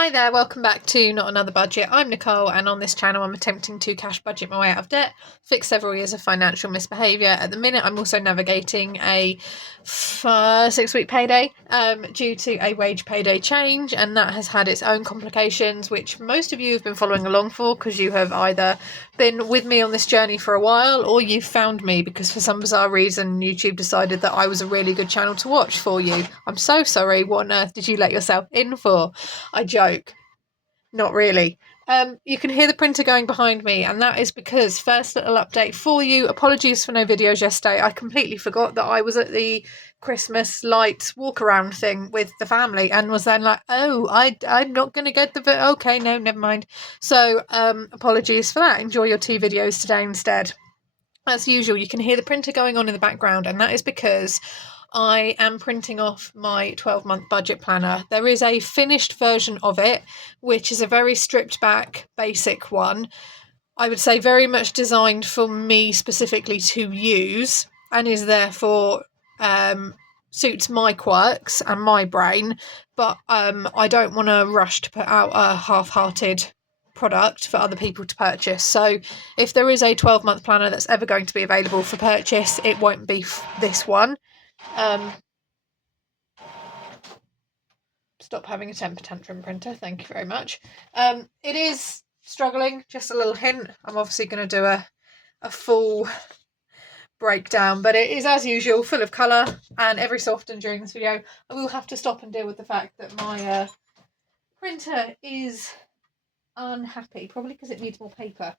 Hi there, welcome back to Not Another Budget. I'm Nicole, and on this channel I'm attempting to cash budget my way out of debt, fix several years of financial misbehaviour. At the minute I'm also navigating a 6-week payday due to a wage payday change, and that has had its own complications, which most of you have been following along for because you have either been with me on this journey for a while or you've found me because for some bizarre reason YouTube decided that I was a really good channel to watch for you. I'm so sorry, what on earth did you let yourself in for? I joke. Not really. You can hear the printer going behind me, and that is because, first little update for you, apologies for no videos yesterday. I completely forgot that I was at the Christmas lights walk around thing with the family and was then like, oh, I'm not going to get the okay, no, never mind. So apologies for that. Enjoy your 2 videos today instead. As usual, you can hear the printer going on in the background, and that is because I am printing off my 12-month budget planner. There is a finished version of it, which is a very stripped back, basic one. I would say very much designed for me specifically to use, and is therefore suits my quirks and my brain. But I don't want to rush to put out a half-hearted product for other people to purchase. So if there is a 12-month planner that's ever going to be available for purchase, it won't be this one. Stop having a temper tantrum, printer, thank you very much. It is struggling, just a little hint. I'm obviously going to do a full breakdown, but it is, as usual, full of colour, and every so often during this video I will have to stop and deal with the fact that my printer is unhappy, probably because it needs more paper.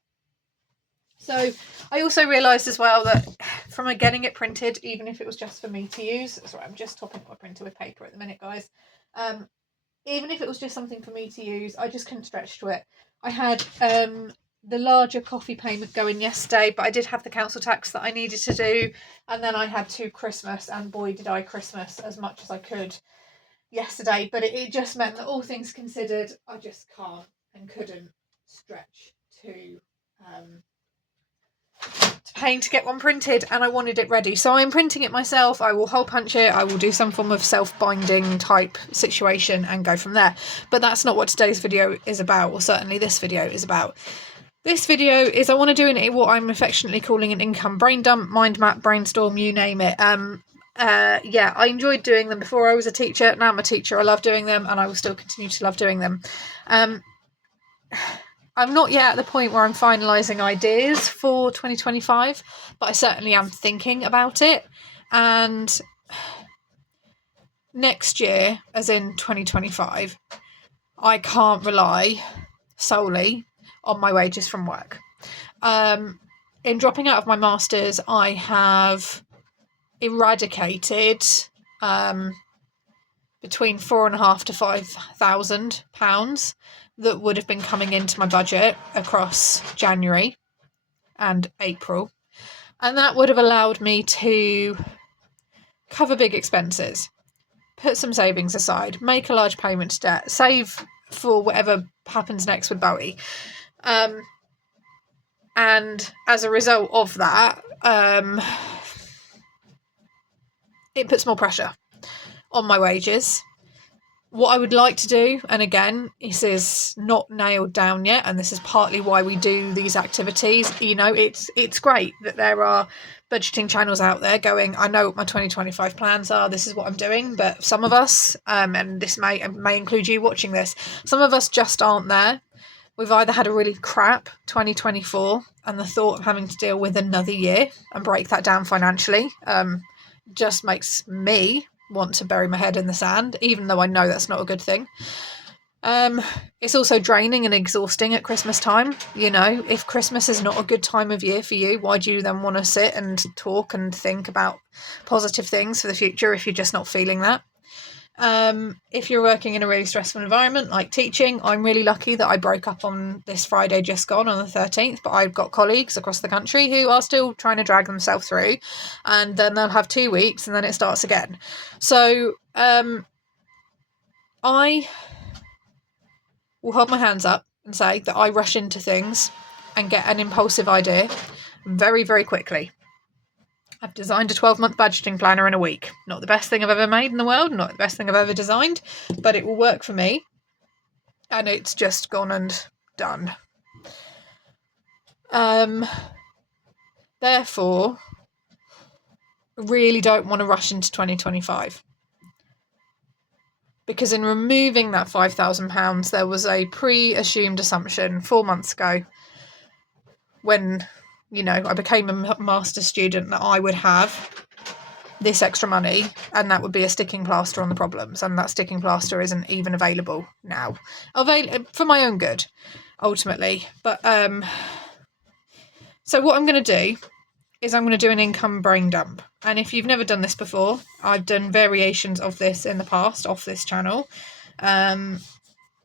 So I also realised as well that from getting it printed, even if it was just for me to use, sorry, I'm just topping my printer with paper at the minute, guys. Even if it was just something for me to use, I just couldn't stretch to it. I had the larger coffee payment going yesterday, but I did have the council tax that I needed to do, and then I had 2 Christmas, and boy did I Christmas as much as I could yesterday. But it just meant that all things considered, I just can't and couldn't stretch to paying to get one printed, and I wanted it ready, so I'm printing it myself. I will hole punch it, I will do some form of self-binding type situation and go from there. But that's not what today's video is about, or certainly this video is about. This video is I want to do what I'm affectionately calling an income brain dump, mind map, brainstorm, you name it. Yeah, I enjoyed doing them before I was a teacher. Now I'm a teacher, I love doing them, and I will still continue to love doing them. I'm not yet at the point where I'm finalising ideas for 2025, but I certainly am thinking about it. And next year, as in 2025, I can't rely solely on my wages from work. In dropping out of my masters, I have eradicated between £4,500 to £5,000 that would have been coming into my budget across January and April, and that would have allowed me to cover big expenses, put some savings aside, make a large payment to debt, save for whatever happens next with Bowie. And as a result of that, it puts more pressure on my wages. What I would like to do, and again, this is not nailed down yet, and this is partly why we do these activities. You know, it's great that there are budgeting channels out there going, I know what my 2025 plans are, this is what I'm doing, but some of us, and this may include you watching this, some of us just aren't there. We've either had a really crap 2024, and the thought of having to deal with another year and break that down financially just makes me want to bury my head in the sand, even though I know that's not a good thing. It's also draining and exhausting at Christmas time. You know, if Christmas is not a good time of year for you, why do you then want to sit and talk and think about positive things for the future if you're just not feeling that? If you're working in a really stressful environment like teaching, I'm really lucky that I broke up on this Friday just gone on the 13th, but I've got colleagues across the country who are still trying to drag themselves through, and then they'll have 2 weeks and then it starts again. So I will hold my hands up and say that I rush into things and get an impulsive idea very, very quickly. I've designed a 12-month budgeting planner in a week. Not the best thing I've ever made in the world, not the best thing I've ever designed, but it will work for me. and it's just gone and done. Therefore, really don't want to rush into 2025. Because in removing that £5,000, there was a pre-assumed assumption 4 months ago when, I became a master's student that I would have this extra money and that would be a sticking plaster on the problems, and that sticking plaster isn't even available now. For my own good, ultimately. But so what I'm going to do is I'm going to do an income brain dump. And if you've never done this before, I've done variations of this in the past off this channel. And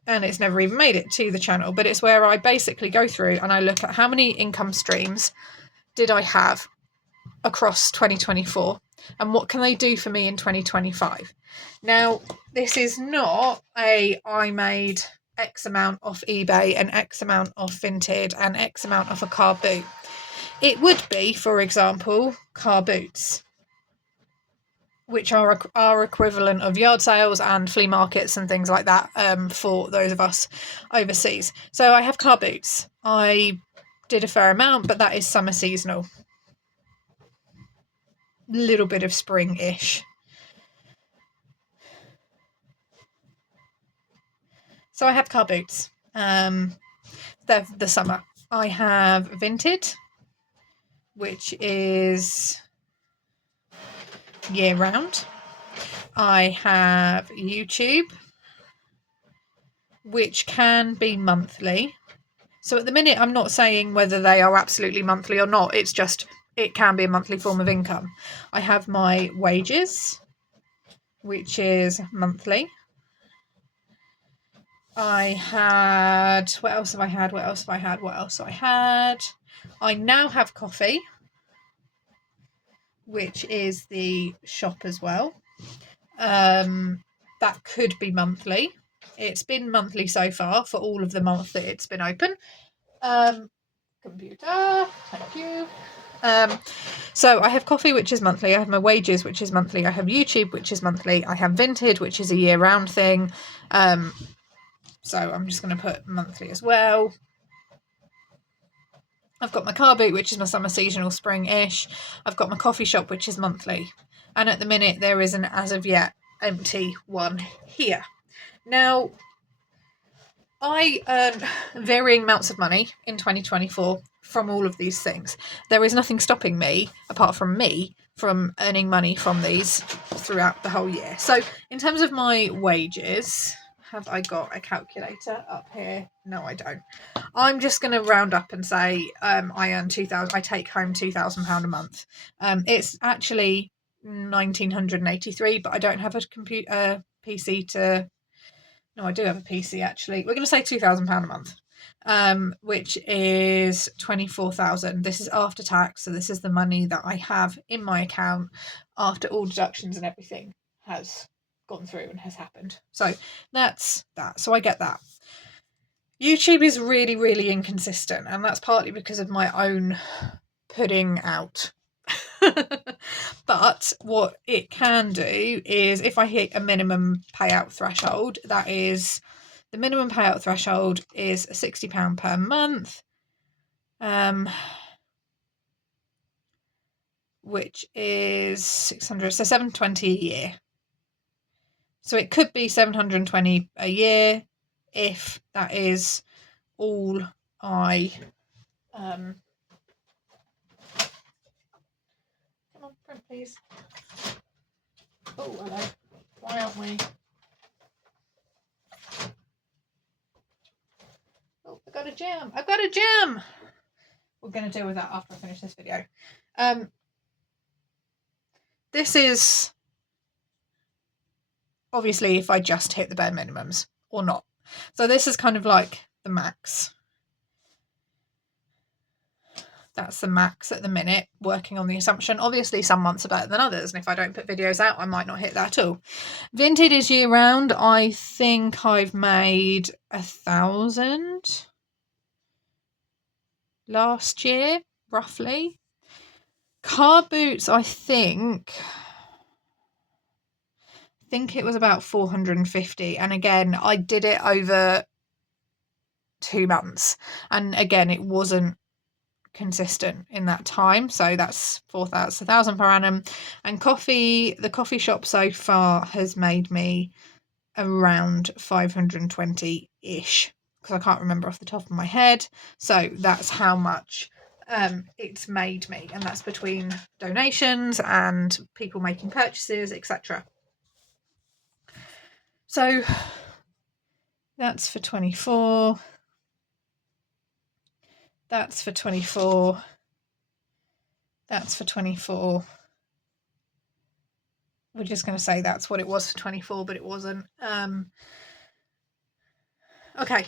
it's never even made it to the channel. But it's where I basically go through and I look at how many income streams did I have across 2024 and what can they do for me in 2025. Now, this is not I made X amount off eBay and X amount off Vinted and X amount off a car boot. It would be, for example, car boots, which are our equivalent of yard sales and flea markets and things like that for those of us overseas. So I have car boots. I did a fair amount, but that is summer seasonal. Little bit of spring-ish. So I have car boots. They're the summer. I have Vinted, which is year round. I have YouTube, which can be monthly. So at the minute, I'm not saying whether they are absolutely monthly or not. It's just, it can be a monthly form of income. I have my wages, which is monthly. I had, what else have I had? I now have coffee, which is the shop as well. That could be monthly. It's been monthly so far for all of the month that it's been open. Computer, thank you. So I have coffee, which is monthly. I have my wages, which is monthly. I have YouTube, which is monthly. I have Vinted, which is a year-round thing. So I'm just going to put monthly as well. I've got my car boot, which is my summer seasonal spring-ish. I've got my coffee shop, which is monthly. And at the minute, there isn't, as of yet, empty one here. Now, I earn varying amounts of money in 2024 from all of these things. There is nothing stopping me, apart from me, from earning money from these throughout the whole year. So in terms of my wages, have I got a calculator up here? No, I don't. I'm just going to round up and say I earn £2,000. I take home £2,000 a month. It's actually 1,983, but I don't have a PC to. No, I do have a PC actually. We're going to say £2,000 a month, which is 24,000. This is after tax, so this is the money that I have in my account after all deductions and everything has gone through and has happened. So that's that. So I get that. YouTube is really, really inconsistent, and that's partly because of my own putting out. But what it can do is if I hit a minimum payout threshold, that is the minimum payout threshold is £60 per month, which is 600, so 720 a year. So it could be 720 a year if that is all I come on, print please. Oh, hello. Why aren't we? Oh, I've got a jam. We're going to deal with that after I finish this video. This is obviously if I just hit the bare minimums or not. So this is kind of like the max. That's the max at the minute, working on the assumption. Obviously, some months are better than others, and if I don't put videos out, I might not hit that at all. Vinted is year-round. I think I've made 1,000 last year, roughly. Car boots, I think it was about 450. And again, I did it over 2 months. And again, it wasn't consistent in that time, so that's 1,000 per annum. And the coffee shop so far has made me around 520-ish, because I can't remember off the top of my head. So that's how much it's made me, and that's between donations and people making purchases, etc. So that's for 24. That's for 24. That's for 24. We're just going to say that's what it was for 24, but it wasn't. Okay,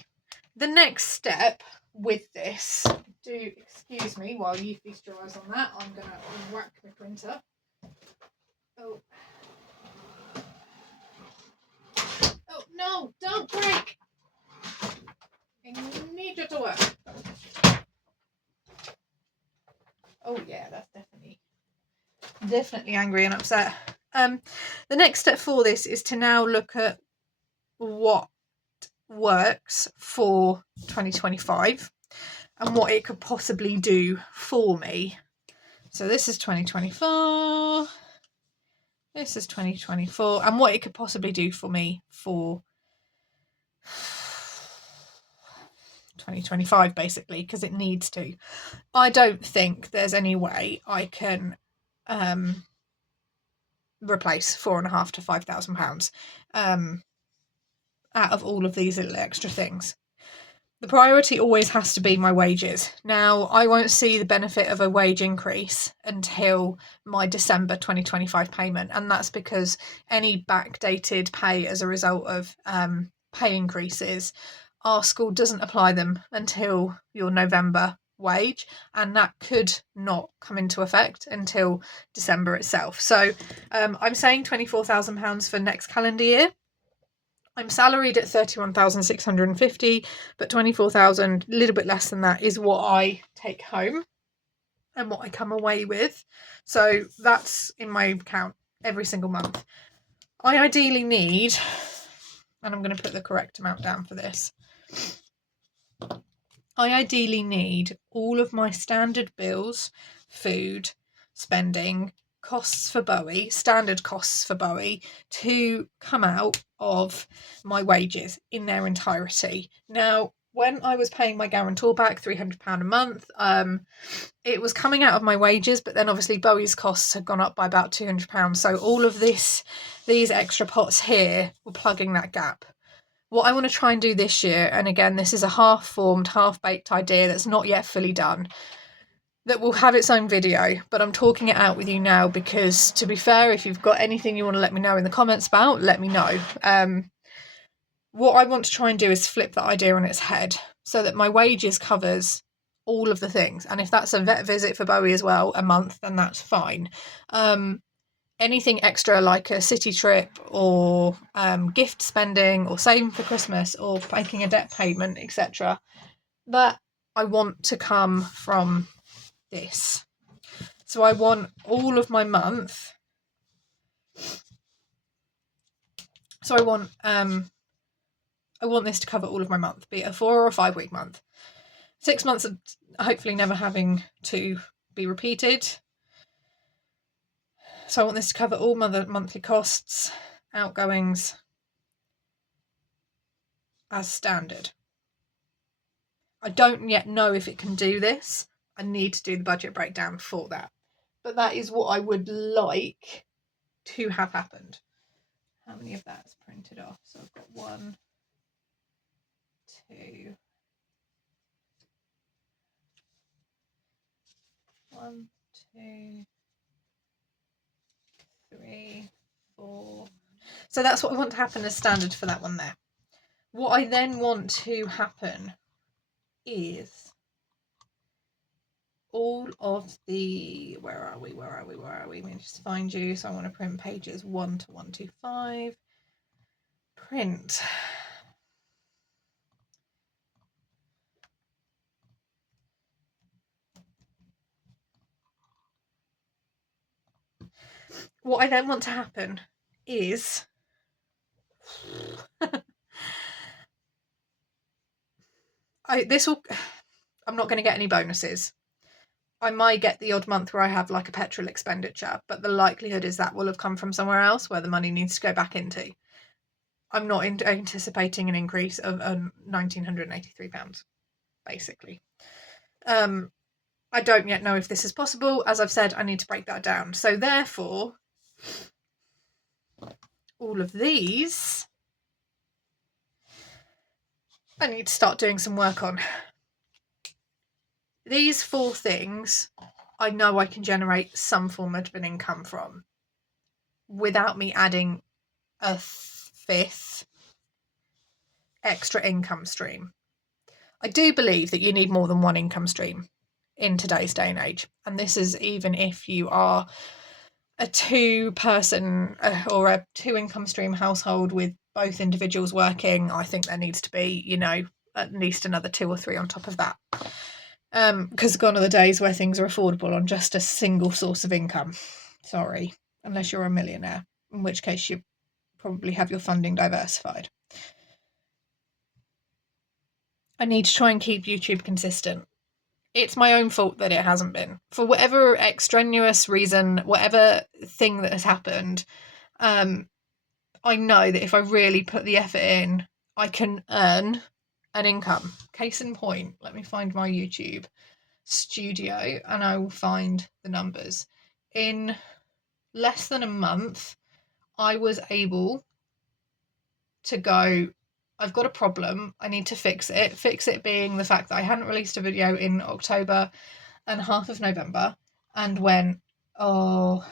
the next step with this, do excuse me while you feast your eyes on that, I'm going to whack my printer. Oh, no, don't break. I need you to work. Oh yeah, that's definitely angry and upset. The next step for this is to now look at what works for 2025 and what it could possibly do for me. So this is 2024. This is 2024, and what it could possibly do for me for 2025, basically, because it needs to. I don't think there's any way I can replace £4,500 to £5,000 out of all of these little extra things. The priority always has to be my wages. Now, I won't see the benefit of a wage increase until my December 2025 payment, and that's because any backdated pay as a result of pay increases, our school doesn't apply them until your November wage, and that could not come into effect until December itself. So I'm saying £24,000 for next calendar year. I'm salaried at 31,650, but 24,000, a little bit less than that, is what I take home and what I come away with. So that's in my account every single month. I ideally need, and I'm going to put the correct amount down for this, I ideally need all of my standard bills, food, spending, costs for Bowie, standard costs for Bowie, to come out of my wages in their entirety. Now, when I was paying my guarantor back £300 a month, it was coming out of my wages, but then obviously Bowie's costs had gone up by about £200. So all of these extra pots here were plugging that gap. What I want to try and do this year, and again, this is a half-formed, half-baked idea that's not yet fully done, that will have its own video, but I'm talking it out with you now because, to be fair, if you've got anything you want to let me know in the comments about, let me know. What I want to try and do is flip that idea on its head so that my wages covers all of the things. And if that's a vet visit for Bowie as well, a month, then that's fine. Anything extra like a city trip or gift spending or saving for Christmas or making a debt payment, etc., that I want to come from this. So I want all of my month. So I want this to cover all of my month, be it a 4 or a 5 week month. 6 months of hopefully never having to be repeated. So I want this to cover all my monthly costs, outgoings, as standard. I don't yet know if it can do this. I need to do the budget breakdown for that. But that is what I would like to have happened. How many of that's printed off? So I've got 1, 2, 1, 2, 3, 4. So that's what I want to happen as standard for that one there. What I then want to happen is all of the, where are we? Let me just find you. So I want to print pages 1 to 125. Print. What I then want to happen is I'm not going to get any bonuses. I might get the odd month where I have like a petrol expenditure, but the likelihood is that will have come from somewhere else where the money needs to go back into. I'm not anticipating an increase of £1,983, basically. I don't yet know if this is possible. As I've said, I need to break that down. So therefore, all of these, I need to start doing some work on. These 4 things, I know I can generate some form of an income from without me adding a 5th extra income stream. I do believe that you need more than one income stream in today's day and age. And this is even if you are a 2-person or a 2-income stream household with both individuals working. I think there needs to be, at least another 2 or 3 on top of that. Because gone are the days where things are affordable on just a single source of income. Sorry, unless you're a millionaire, in which case you probably have your funding diversified. I need to try and keep YouTube consistent. It's my own fault that it hasn't been. For whatever extraneous reason, whatever thing that has happened, I know that if I really put the effort in, I can earn an income. Case in point, let me find my YouTube studio and I will find the numbers. In less than a month, I was able to go, I've got a problem, I need to fix it. Fix it being the fact that I hadn't released a video in October and half of November, and went, oh,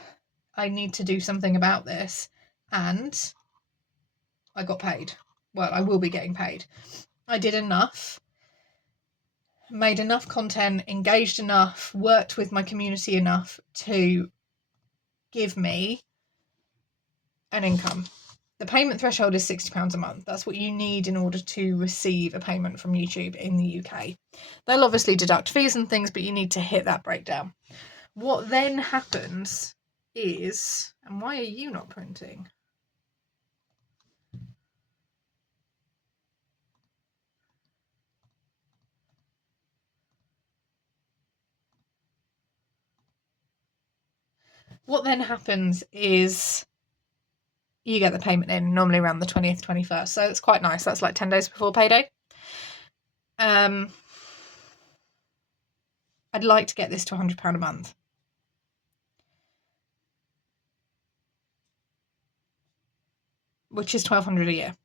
I need to do something about this. And I got paid. Well, I will be getting paid. I did enough, made enough content, engaged enough, worked with my community enough to give me an income. The payment threshold is £60 a month. That's what you need in order to receive a payment from YouTube in the UK. They'll obviously deduct fees and things, but you need to hit that breakdown. What then happens is, and why are you not printing? What then happens is you get the payment in normally around the 20th, 21st. So it's quite nice. That's like 10 days before payday. I'd like to get this to £100 a month. Which is £1,200 a year.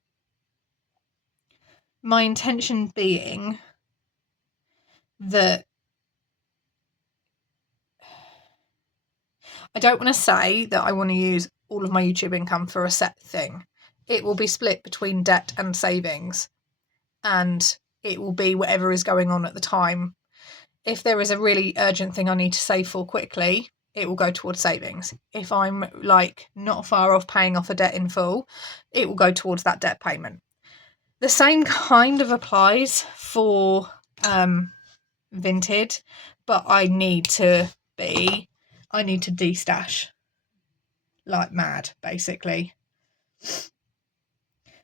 My intention being that I don't want to say that I want to use all of my YouTube income for a set thing. It will be split between debt and savings, and it will be whatever is going on at the time. If there is a really urgent thing I need to save for quickly, it will go towards savings. If I'm not far off paying off a debt in full, it will go towards that debt payment. The same kind of applies for Vinted, but I need to de-stash like mad, basically.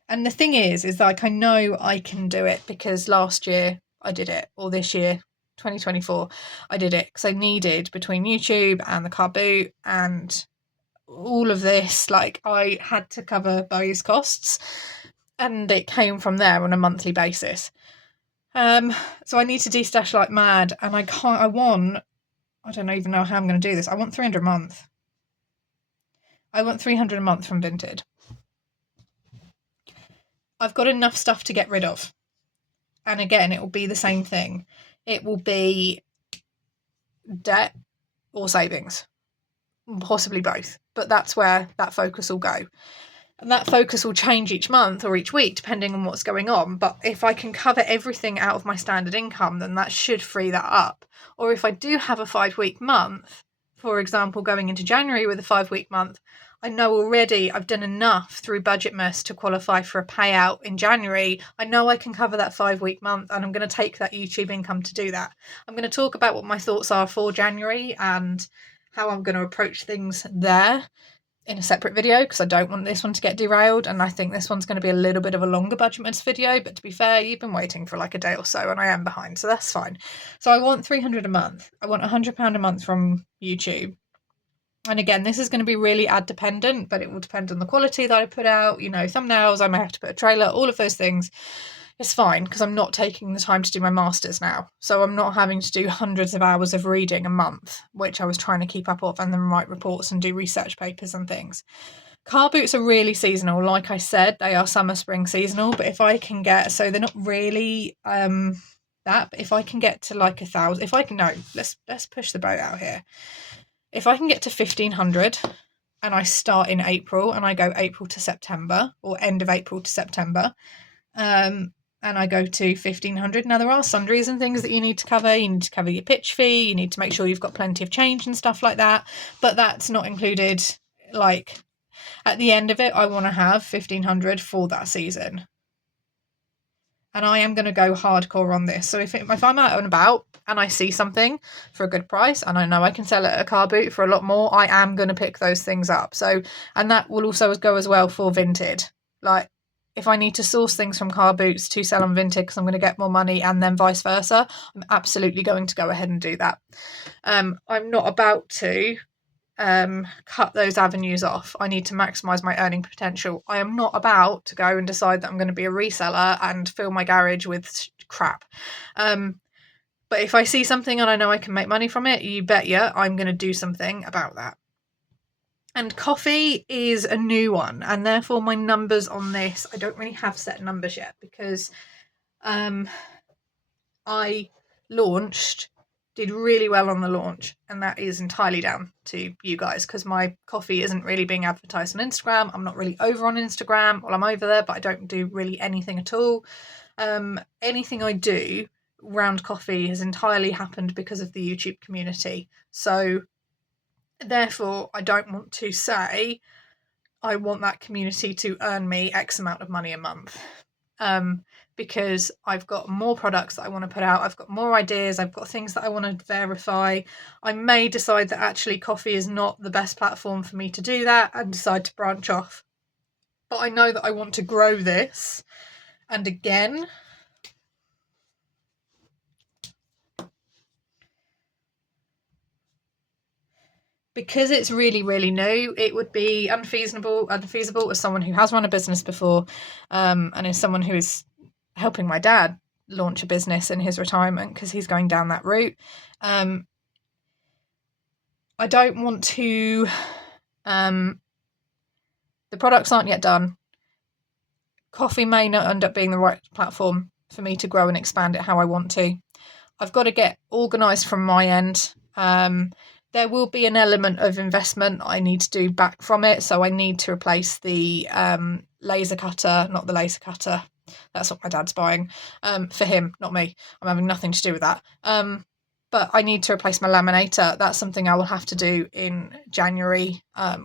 And the thing is I know I can do it because last year I did it, or this year, 2024, I did it because I needed, between YouTube and the car boot and all of this, I had to cover those costs, and it came from there on a monthly basis. So I need to de-stash like mad, and I don't even know how I'm going to do this. I want 300 a month. I want 300 a month from Vinted. I've got enough stuff to get rid of. And again, it will be the same thing. It will be debt or savings. Possibly both. But that's where that focus will go. And that focus will change each month or each week, depending on what's going on. But if I can cover everything out of my standard income, then that should free that up. Or if I do have a 5-week month, for example, going into January with a 5-week month, I know already I've done enough through Budgetmas to qualify for a payout in January. I know I can cover that 5-week month, and I'm going to take that YouTube income to do that. I'm going to talk about what my thoughts are for January and how I'm going to approach things there in a separate video because I don't want this one to get derailed, and I think this one's going to be a little bit of a longer Budgetmas video, but to be fair, you've been waiting for like a day or so and I am behind, so that's fine. So I want 300 a month. I want £100 a month from YouTube. And again, this is going to be really ad dependent, but it will depend on the quality that I put out, you know, thumbnails, I may have to put a trailer, all of those things. It's fine because I'm not taking the time to do my masters now. So I'm not having to do hundreds of hours of reading a month, which I was trying to keep up with, and then write reports and do research papers and things. Car boots are really seasonal. Like I said, they are summer, spring seasonal, but if I can get, so they're not really that, but if I can get to like 1,000, if I can, no, let's push the boat out here. If I can get to 1,500 and I start in April and I go April to September or end of April to September, and I go to 1,500. Now, there are sundries and things that you need to cover. You need to cover your pitch fee. You need to make sure you've got plenty of change and stuff like that. But that's not included. Like, at the end of it, I want to have 1,500 for that season. And I am going to go hardcore on this. So if I'm out and about and I see something for a good price and I know I can sell it at a car boot for a lot more, I am going to pick those things up. So, and that will also go as well for Vinted. Like, if I need to source things from car boots to sell on Vinted because I'm going to get more money, and then vice versa, I'm absolutely going to go ahead and do that. I'm not about to cut those avenues off. I need to maximize my earning potential. I am not about to go and decide that I'm going to be a reseller and fill my garage with crap. But if I see something and I know I can make money from it, you bet you I'm going to do something about that. And coffee is a new one, and therefore my numbers on this, I don't really have set numbers yet because I launched, did really well on the launch, and that is entirely down to you guys because my coffee isn't really being advertised on Instagram. I'm not really over on Instagram. Well, I'm over there, but I don't do really anything at all. Anything I do around coffee has entirely happened because of the YouTube community. So therefore, I don't want to say I want that community to earn me X amount of money a month. Because I've got more products that I want to put out. I've got more ideas. I've got things that I want to verify. I may decide that actually coffee is not the best platform for me to do that and decide to branch off. But I know that I want to grow this. And again, because it's really, really new, it would be unfeasible as someone who has run a business before, and is someone who is helping my dad launch a business in his retirement because he's going down that route. I don't want to, the products aren't yet done. Coffee may not end up being the right platform for me to grow and expand it how I want to. I've got to get organised from my end. There will be an element of investment I need to do back from it. So I need to replace the laser cutter, not the laser cutter. That's what my dad's buying for him, not me. I'm having nothing to do with that. But I need to replace my laminator. That's something I will have to do in January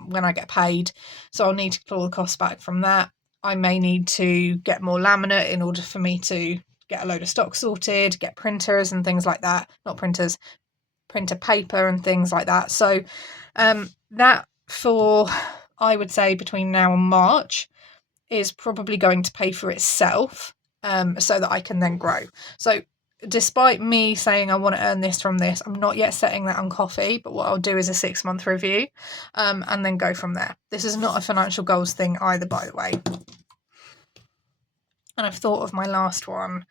when I get paid. So I'll need to claw the costs back from that. I may need to get more laminate in order for me to get a load of stock sorted, get printers and things like that. Not printers, printer paper and things like that. So that for, I would say, between now and March is probably going to pay for itself so that I can then grow. So despite me saying I want to earn this from this, I'm not yet setting that on coffee, but what I'll do is a 6-month review and then go from there. This is not a financial goals thing either, by the way. And I've thought of my last one.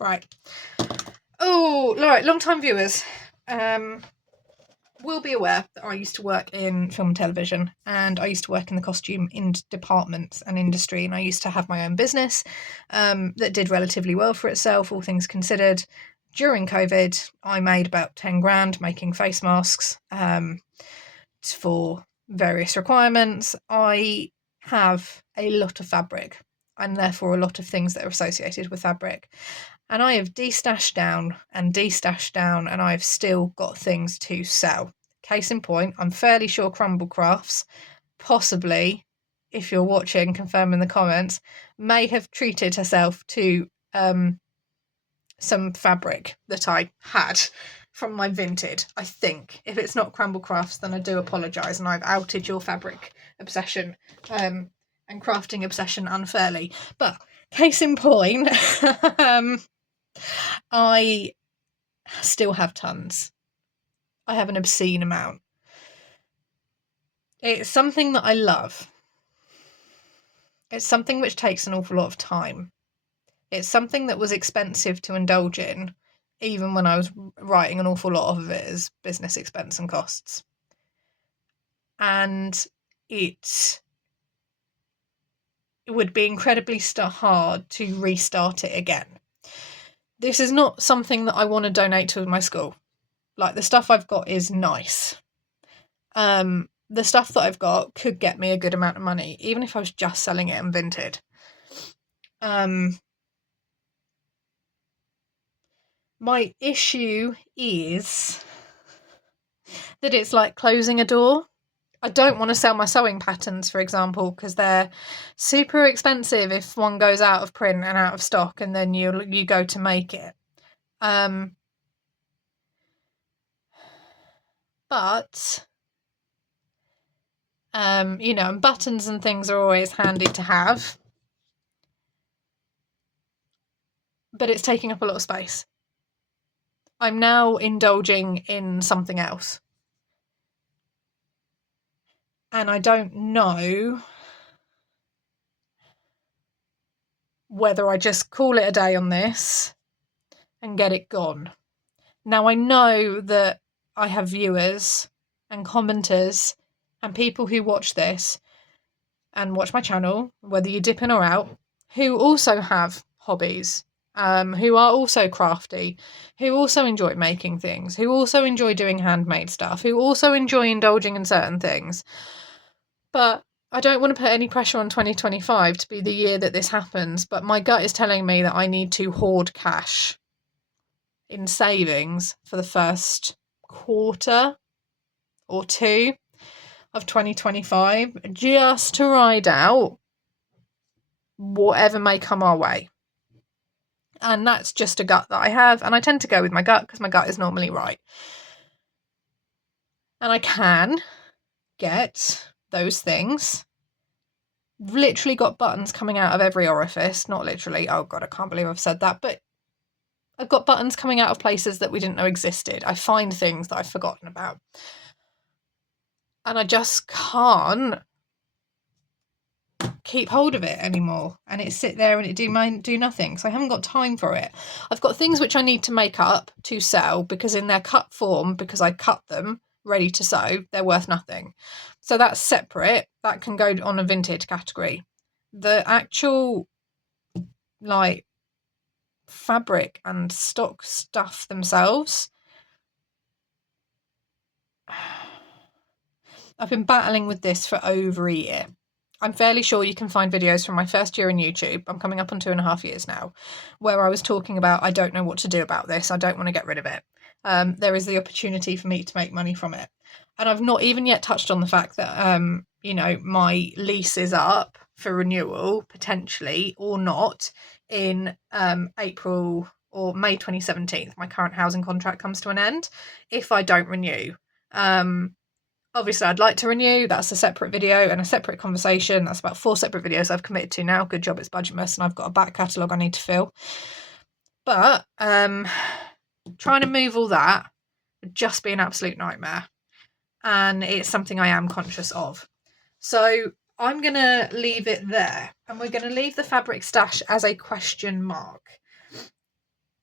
Right. Oh, right, long-time viewers will be aware that I used to work in film and television, and I used to work in the costume departments and industry, and I used to have my own business that did relatively well for itself, all things considered. During COVID, I made about 10 grand making face masks for various requirements. I have a lot of fabric and therefore a lot of things that are associated with fabric. And I have destashed down, and I've still got things to sell. Case in point, I'm fairly sure Crumble Crafts possibly if you're watching, confirm in the comments, may have treated herself to some fabric that I had from my Vinted, I think. If it's not Crumble Crafts, then I do apologise, and I've outed your fabric obsession and crafting obsession unfairly. But case in point, I still have tons. I have an obscene amount. It's something that I love. It's something which takes an awful lot of time. It's something that was expensive to indulge in, even when I was writing an awful lot of it as business expense and costs. And it would be incredibly hard to restart it again. This is not something that I want to donate to my school. Like, the stuff I've got is nice. The stuff that I've got could get me a good amount of money, even if I was just selling it on Vinted. My issue is that it's like closing a door. I don't want to sell my sewing patterns, for example, because they're super expensive if one goes out of print and out of stock, and then you go to make it. But you know, and buttons and things are always handy to have, but it's taking up a lot of space. I'm now indulging in something else, and I don't know whether I just call it a day on this and get it gone. Now, I know that I have viewers and commenters and people who watch this and watch my channel, whether you dip in or out, who also have hobbies, who are also crafty, who also enjoy making things, who also enjoy doing handmade stuff, who also enjoy indulging in certain things. But I don't want to put any pressure on 2025 to be the year that this happens, but my gut is telling me that I need to hoard cash in savings for the first quarter or two of 2025, just to ride out whatever may come our way. And that's just a gut that I have, and I tend to go with my gut because my gut is normally right. And I can get those things. Literally got buttons coming out of every orifice. Not literally, oh god, I can't believe I've said that, but I've got buttons coming out of places that we didn't know existed. I find things that I've forgotten about. And I just can't keep hold of it anymore, and it sit there and it do nothing, so I haven't got time for it. I've got things which I need to make up to sell, because in their cut form, because I cut them ready to sew, they're worth nothing. So that's separate. That can go on a vintage category. The actual like fabric and stock stuff themselves, I've been battling with this for over a year. I'm fairly sure you can find videos from my first year in YouTube, I'm coming up on 2.5 years now, where I was talking about, I don't know what to do about this, I don't want to get rid of it. There is the opportunity for me to make money from it. And I've not even yet touched on the fact that, you know, my lease is up for renewal, potentially, or not, in April or May 2017. My current housing contract comes to an end if I don't renew. Obviously, I'd like to renew. That's a separate video and a separate conversation. That's about 4 separate videos I've committed to now. Good job, it's Budgetmas, and I've got a back catalogue I need to fill. But trying to move all that would just be an absolute nightmare. And it's something I am conscious of. So I'm going to leave it there. And we're going to leave the fabric stash as a question mark.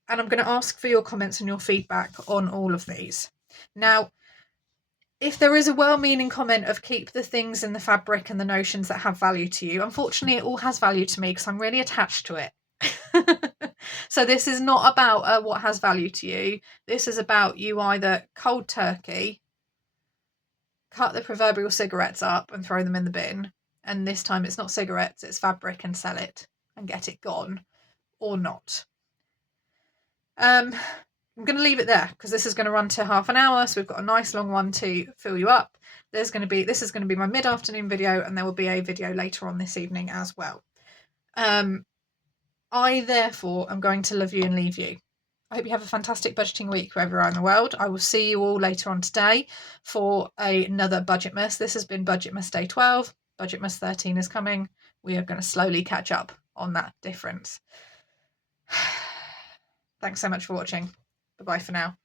And I'm going to ask for your comments and your feedback on all of these. Now, if there is a well-meaning comment of keep the things in the fabric and the notions that have value to you, unfortunately it all has value to me because I'm really attached to it. So this is not about what has value to you. This is about you either cold turkey, cut the proverbial cigarettes up and throw them in the bin, and this time it's not cigarettes, it's fabric, and sell it and get it gone, or not. I'm going to leave it there because this is going to run to half an hour. So we've got a nice long one to fill you up. This is going to be my mid-afternoon video, and there will be a video later on this evening as well. I therefore am going to love you and leave you. I hope you have a fantastic budgeting week wherever you are in the world. I will see you all later on today for another Budgetmas. This has been Budgetmas Day 12. Budgetmas 13 is coming. We are going to slowly catch up on that difference. Thanks so much for watching. Bye-bye for now.